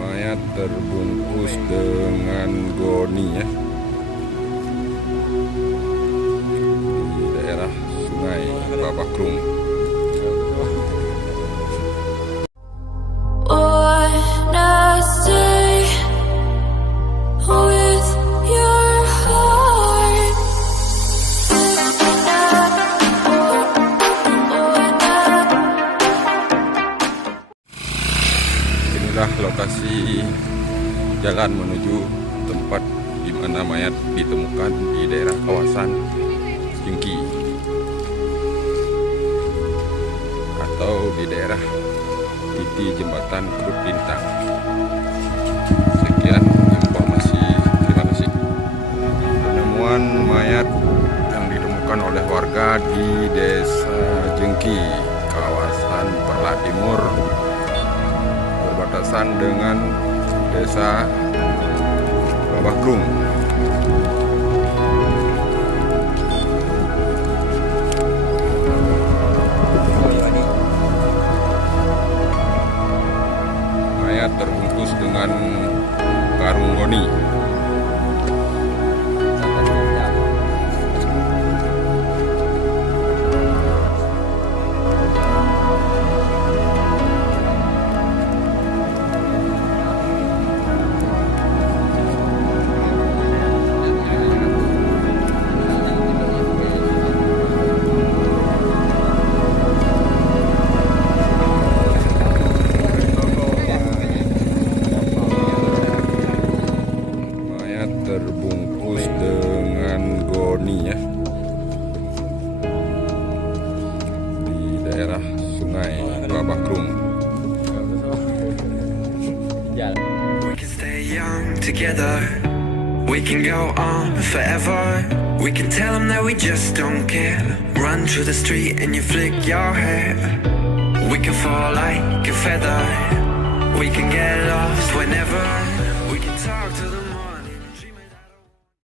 Mayat terbungkus dengan goni ya, di daerah Sungai Babah Krueng. Inilah lokasi jalan menuju tempat di mana mayat ditemukan di daerah kawasan Hingga atau di daerah titik jembatan Krut Bintang. Sekian informasi, terima kasih. Penemuan mayat yang ditemukan oleh warga di desa Jengki, kawasan Peurlak Timur, berbatasan dengan desa Babah Krueng. Mayat terbungkus dengan karung goni. Terbungkus dengan goni ya, di daerah Sungai Babah Krueng. We can stay young together, we can go on forever. We can tell them that we just don't care. Run through the street and you flick your hair. We can fall like a feather, we can get